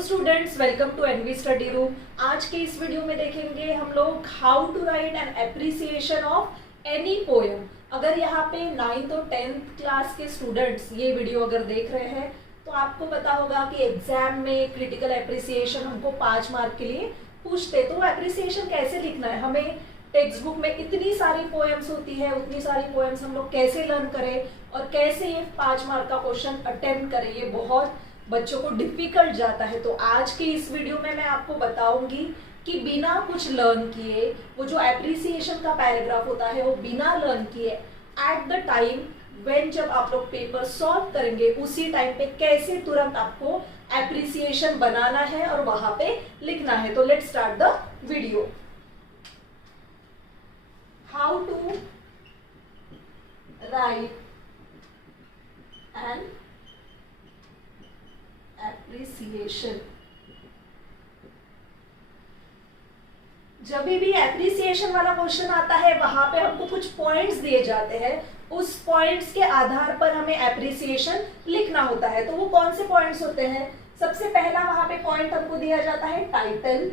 Students, welcome to NV study room. आज के इस वीडियो में देखेंगे हम लोग how to write an appreciation of any poem. अगर यहाँ पे 9th और 10th क्लास के स्टूडेंट्स ये वीडियो अगर देख रहे हैं तो आपको पता होगा कि एग्जाम में क्रिटिकल एप्रिसिएशन हमको 5 मार्क के लिए पूछते। तो एप्रिसिएशन कैसे लिखना है, हमें टेक्स्ट बुक में इतनी सारी पोएम्स होती है, उतनी सारी पोएम्स हम लोग कैसे लर्न करें और कैसे ये 5 मार्क का क्वेश्चन अटेम्प्ट करें, ये बहुत बच्चों को डिफिकल्ट जाता है। तो आज के इस वीडियो में मैं आपको बताऊंगी कि बिना कुछ लर्न किए वो जो एप्रिसिएशन का पैराग्राफ होता है वो बिना लर्न किए एट द टाइम व्हेन जब आप लोग पेपर सॉल्व करेंगे उसी टाइम पे कैसे तुरंत आपको एप्रिसिएशन बनाना है और वहां पे लिखना है। तो let's start the video. How to write and appreciation. जब भी एप्रिसिएशन वाला क्वेश्चन आता है वहां पे हमको कुछ पॉइंट्स दिए जाते हैं, उस पॉइंट्स के आधार पर हमें एप्रिसिएशन लिखना होता है। तो वो कौन से पॉइंट्स होते हैं? सबसे पहला वहां पे पॉइंट हमको दिया जाता है टाइटल,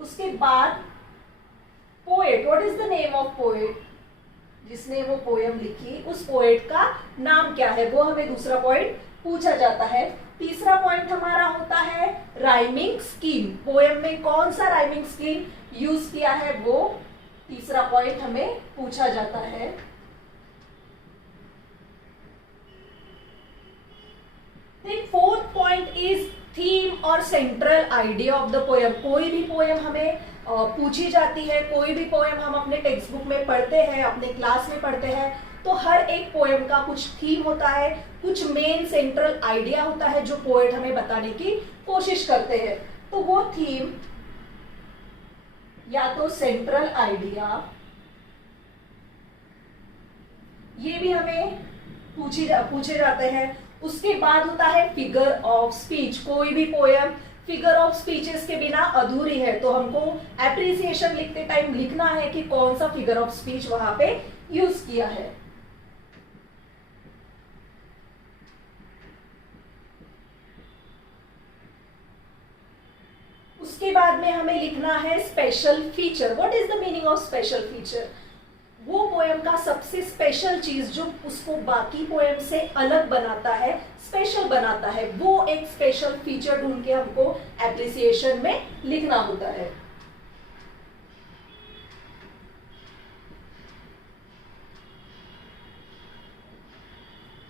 उसके बाद poet, what is the name of poet, जिसने वो पोएम लिखी उस पोएट का नाम क्या है, वो हमें दूसरा पॉइंट पूछा जाता है। तीसरा पॉइंट हमारा होता है राइमिंग स्कीम, पोएम में कौन सा राइमिंग स्कीम यूज किया है वो तीसरा पॉइंट हमें पूछा जाता है। Then fourth point is theme और central idea of the poem. कोई भी पोएम हमें पूछी जाती है, कोई भी पोएम हम अपने टेक्स्ट बुक में पढ़ते हैं, अपने क्लास में पढ़ते हैं, तो हर एक पोएम का कुछ थीम होता है, कुछ मेन सेंट्रल आइडिया होता है जो पोएट हमें बताने की कोशिश करते हैं। तो वो थीम या तो सेंट्रल आइडिया, ये भी हमें पूछे जाते हैं। उसके बाद होता है फिगर ऑफ स्पीच। कोई भी पोएम फिगर ऑफ स्पीचेस के बिना अधूरी है, तो हमको एप्रिसिएशन लिखते टाइम लिखना है कि कौन सा फिगर ऑफ स्पीच वहां पे यूज किया है। उसके बाद में हमें लिखना है special feature. What is the meaning of special feature? वो पोएम का सबसे स्पेशल चीज जो उसको बाकी पोएम से अलग बनाता है, स्पेशल बनाता है, वो एक स्पेशल फीचर ढूंढ के हमको एप्रिसिएशन में लिखना होता है।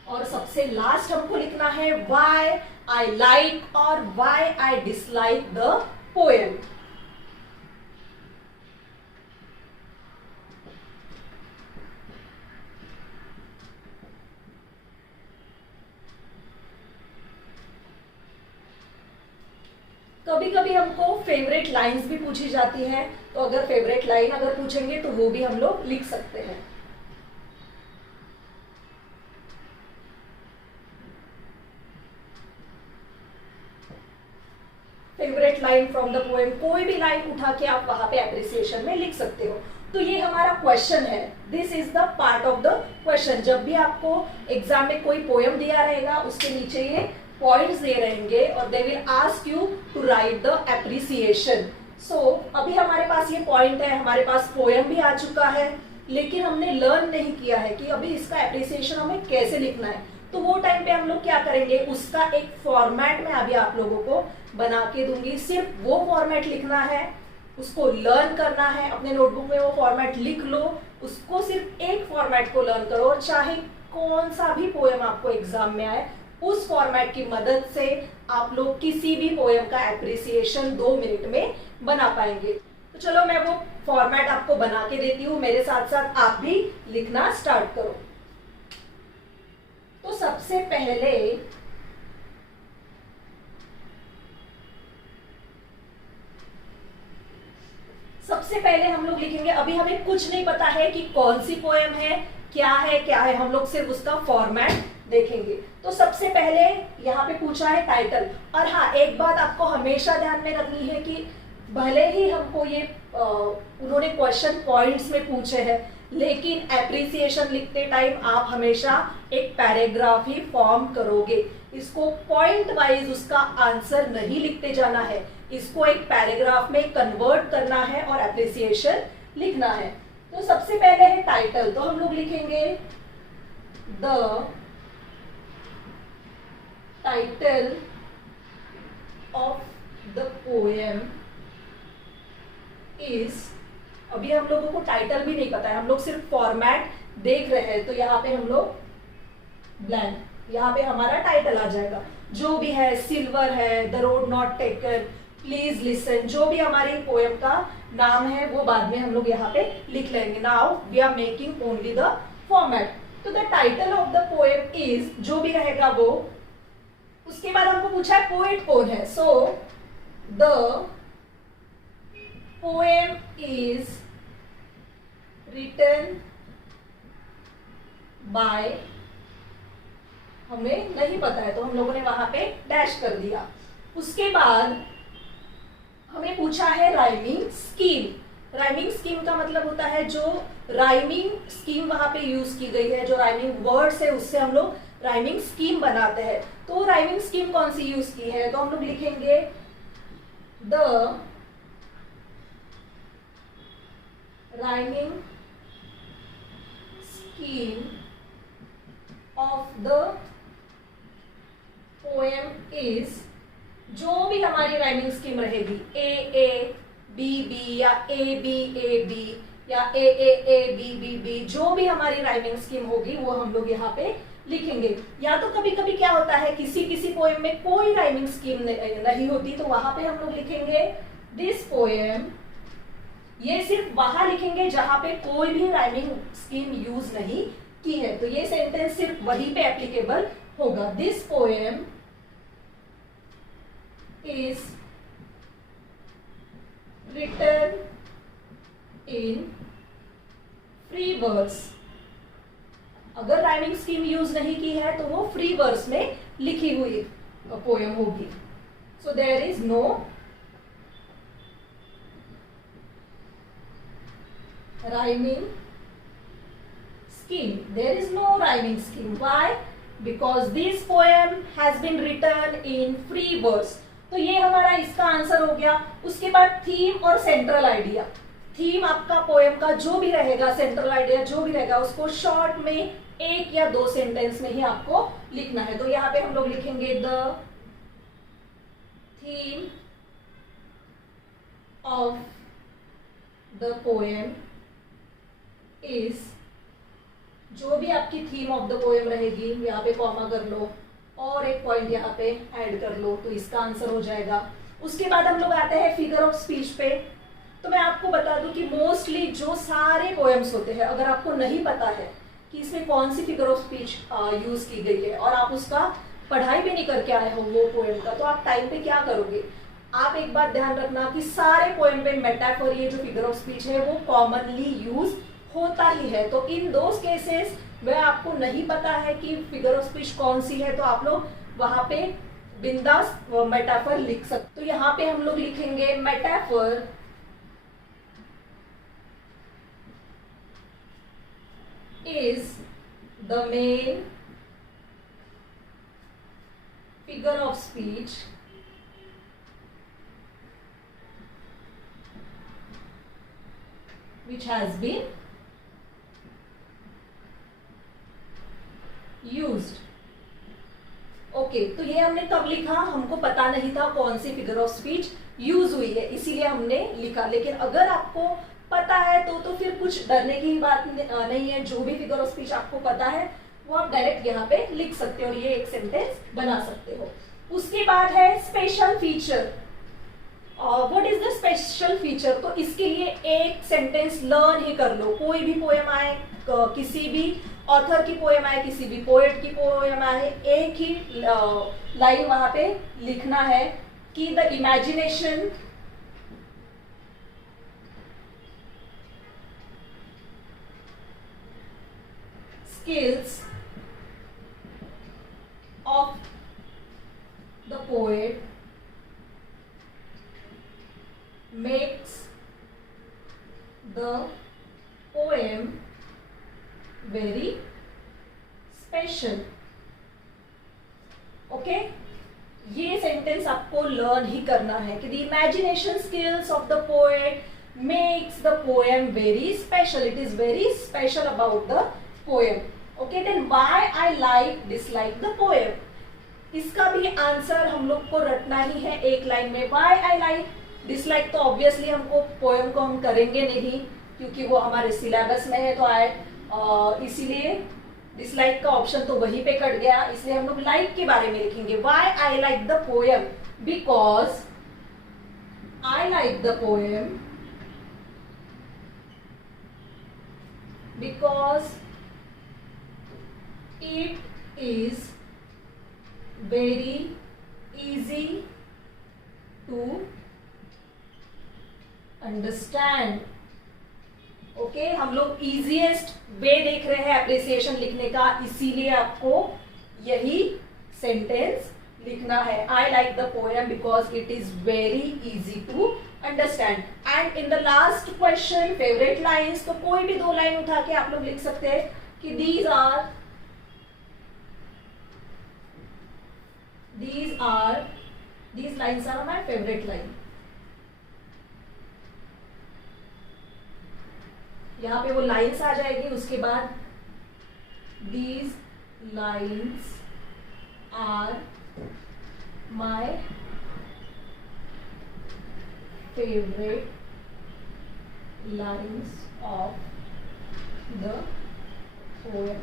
और सबसे लास्ट हमको लिखना है व्हाई आई लाइक और why I dislike the poem. कभी कभी हमको फेवरेट लाइंस भी पूछी जाती है, तो अगर फेवरेट लाइन अगर पूछेंगे तो वो भी हम लोग लिख सकते हैं। Favourite line from the poem, कोई भी लाइन उठा के आप वहां पे एप्रिसिएशन में लिख सकते हो। तो ये हमारा क्वेश्चन है, this is the part of the question. जब भी आपको एग्जाम में कोई पोएम दिया रहेगा उसके नीचे ये पॉइंट्स दे रहेंगे और they will ask you to write the appreciation. So अभी हमारे पास ये पॉइंट है, हमारे पास पोएम भी आ चुका है, लेकिन हमने लर्न नहीं किया है कि अभी इसका एप्रिसिएशन हमें कैसे लिखना है। तो वो टाइम पे हम लोग क्या करेंगे, उसका एक फॉर्मेट में अभी आप लोगों को बना के दूंगी। सिर्फ वो फॉर्मेट लिखना है, उसको लर्न करना है, अपने नोटबुक में वो फॉर्मेट लिख लो, उसको सिर्फ एक फॉर्मेट को लर्न करो और चाहे कौन सा भी पोएम आपको एग्जाम में आए उस फॉर्मेट की मदद से आप लोग किसी भी पोएम का एप्रिसिएशन 2 मिनट में बना पाएंगे। तो चलो मैं वो फॉर्मेट आपको बना के देती हूँ, मेरे साथ साथ आप भी लिखना स्टार्ट करो। तो सबसे पहले हम लोग लिखेंगे, अभी हमें कुछ नहीं पता है कि कौन सी पोएम है, क्या है, हम लोग सिर्फ उसका फॉर्मेट देखेंगे। तो सबसे पहले यहाँ पे पूछा है टाइटल। और हाँ, एक बात आपको हमेशा ध्यान में रखनी है कि भले ही हमको ये उन्होंने क्वेश्चन पॉइंट्स में पूछे हैं, लेकिन एप्रिसिएशन लिखते टाइम आप हमेशा एक पैराग्राफ ही फॉर्म करोगे। इसको पॉइंट वाइज उसका आंसर नहीं लिखते जाना है, इसको एक पैराग्राफ में कन्वर्ट करना है और एप्रिसिएशन लिखना है। तो सबसे पहले है टाइटल, तो हम लोग लिखेंगे the title of the poem is, अभी हम लोगों को टाइटल भी नहीं पता है, हम लोग सिर्फ फॉर्मेट देख रहे हैं, तो यहाँ पे हम लोग ब्लैंक, यहाँ पे हमारा टाइटल आ जाएगा। जो भी है, सिल्वर है, the road not taken, please listen, जो भी हमारी पोएम का नाम है वो बाद में हम लोग यहाँ पे लिख लेंगे। Now we are making only the format. तो the title of the poem is, जो भी रहेगा वो। उसके बाद हमको पूछा है पोएट कौन है, so the poem is written by, हमें नहीं पता है तो हम लोगों ने वहां पे डैश कर दिया। उसके बाद हमें पूछा है राइमिंग स्कीम। राइमिंग स्कीम का मतलब होता है जो राइमिंग स्कीम वहां पे यूज की गई है, जो राइमिंग वर्ड्स है उससे हम लोग राइमिंग स्कीम बनाते हैं। तो राइमिंग स्कीम कौन सी यूज की है, तो हम लोग लिखेंगे the rhyming scheme of the poem is, जो भी हमारी राइमिंग स्कीम रहेगी, ए बी बी या ए बी या ए बी बी, जो भी हमारी राइमिंग स्कीम होगी वो हम लोग यहाँ पे लिखेंगे। या तो कभी कभी क्या होता है, किसी किसी पोएम में कोई राइमिंग स्कीम नहीं होती, तो वहां पे हम लोग लिखेंगे दिस पोएम, ये सिर्फ वहां लिखेंगे जहां पे कोई भी राइमिंग स्कीम यूज नहीं की है, तो ये सेंटेंस सिर्फ वहीं पे एप्लीकेबल होगा। This poem is written in free verse। अगर राइमिंग स्कीम यूज नहीं की है तो वो फ्री वर्स में लिखी हुई पोएम होगी। So there is no rhyming scheme, there is no rhyming scheme. Why? Because this poem has been written in free verse। तो ये हमारा इसका आंसर हो गया। उसके बाद थीम और सेंट्रल आइडिया। थीम आपका पोएम का जो भी रहेगा, सेंट्रल आइडिया जो भी रहेगा, उसको शॉर्ट में एक या दो सेंटेंस में ही आपको लिखना है। तो यहाँ पे हम लोग लिखेंगे the theme of the poem is, जो भी आपकी थीम ऑफ द पोएम रहेगी यहाँ पे कॉमा कर लो और एक पॉइंट यहाँ पे ऐड कर लो, तो इसका आंसर हो जाएगा। उसके बाद हम लोग आते हैं फिगर ऑफ स्पीच पे। तो मैं आपको बता दूं कि मोस्टली जो सारे पोएम्स होते हैं, अगर आपको नहीं पता है कि इसमें कौन सी फिगर ऑफ स्पीच यूज की गई है और आप उसका पढ़ाई भी नहीं करके आए हो वो पोएम का, तो आप टाइम पे क्या करोगे, आप एक बात ध्यान रखना कि सारे पोएम में मेटाफर, ये जो फिगर ऑफ स्पीच है वो कॉमनली यूज होता ही है। तो इन दोस केसेस वह आपको नहीं पता है कि फिगर ऑफ स्पीच कौन सी है, तो आप लोग वहां पे बिंदास मेटाफर लिख सकते। तो यहाँ पे हम लोग लिखेंगे metaphor is the main figure of speech which has been used। Okay, तो ये हमने कब लिखा, हमको पता नहीं था कौन सी फिगर ऑफ स्पीच यूज हुई है, इसीलिए हमने लिखा। लेकिन अगर आपको पता है तो फिर कुछ डरने की बात नहीं है। जो भी फिगर ऑफ स्पीच आपको पता है वो आप डायरेक्ट यहाँ पे लिख सकते हो और ये एक सेंटेंस बना सकते हो। उसके बाद है special feature. What is the special feature, तो इसके लिए एक सेंटेंस लर्न ही कर लो। कोई भी पोएम आए, किसी भी ऑथर की पोएम आए, किसी भी पोएट की पोएम आए, एक ही लाइन वहां पे लिखना है कि the imagination skills of the poet makes the poem very special। Okay, sentence आपको लर्न ही करना है कि the imagination skills of the poet makes the poem very special. It is very special about the poem. Okay, then why I like dislike the poem. इसका भी answer हम लोग को रटना ही है एक लाइन में. व्हाई आई लाइक डिसलाइक तो ऑब्वियसली हमको पोएम को हम करेंगे नहीं क्योंकि वो हमारे सिलेबस में है, तो इसीलिए डिसलाइक का ऑप्शन तो वहीं पे कट गया. इसलिए हम लोग लाइक के बारे में लिखेंगे. Why I like the poem, because I like the poem because it is very easy to understand. Okay, हम लोग इजीएस्ट वे देख रहे हैं अप्रिसिएशन लिखने का, इसीलिए आपको यही सेंटेंस लिखना है. I like the poem because it is very easy to understand. And in the last question favourite lines, तो कोई भी 2 लाइन उठा के आप लोग लिख सकते हैं कि these lines are my favorite line. यहाँ पे वो लाइन्स आ जाएगी, उसके बाद these lines are my favorite lines of the poem.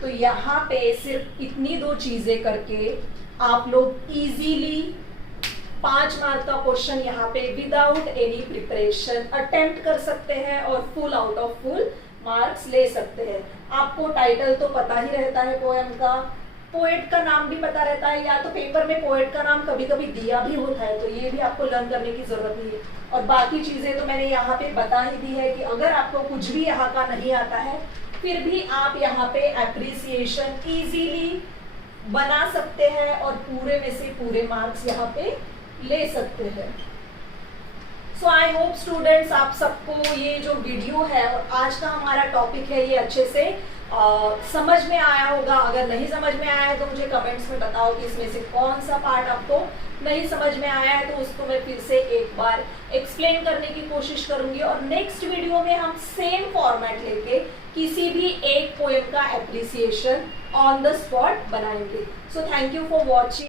तो यहाँ पे सिर्फ इतनी 2 चीजें करके आप लोग इजीली 5 मार्क का क्वेश्चन यहाँ पे विदाउट एनी प्रिपरेशन अटेम्प्ट कर सकते हैं और full out of full marks ले सकते हैं. आपको टाइटल तो पता ही रहता है पोएम का, पोएट का नाम भी पता रहता है, या तो पेपर में पोएट का नाम कभी कभी दिया भी होता है, तो ये भी आपको लर्न करने की जरूरत नहीं है. और बाकी चीजें तो मैंने यहाँ पे बता ही दी है कि अगर आपको कुछ भी यहाँ का नहीं आता है फिर भी आप यहाँ पे एप्रिसिएशन इजीली बना सकते हैं और पूरे में से पूरे मार्क्स यहाँ पे ले सकते हैं. सो आई होप स्टूडेंट्स आप सबको ये जो वीडियो है और आज का हमारा टॉपिक है ये अच्छे से समझ में आया होगा. अगर नहीं समझ में आया है तो मुझे कमेंट्स में बताओ कि इसमें से कौन सा पार्ट आपको नहीं समझ में आया है, तो उसको मैं फिर से एक बार एक्सप्लेन करने की कोशिश करूंगी. और नेक्स्ट वीडियो में हम सेम फॉर्मेट लेके किसी भी एक पोएम का एप्रिसिएशन ऑन द स्पॉट बनाएंगे. So thank you for watching.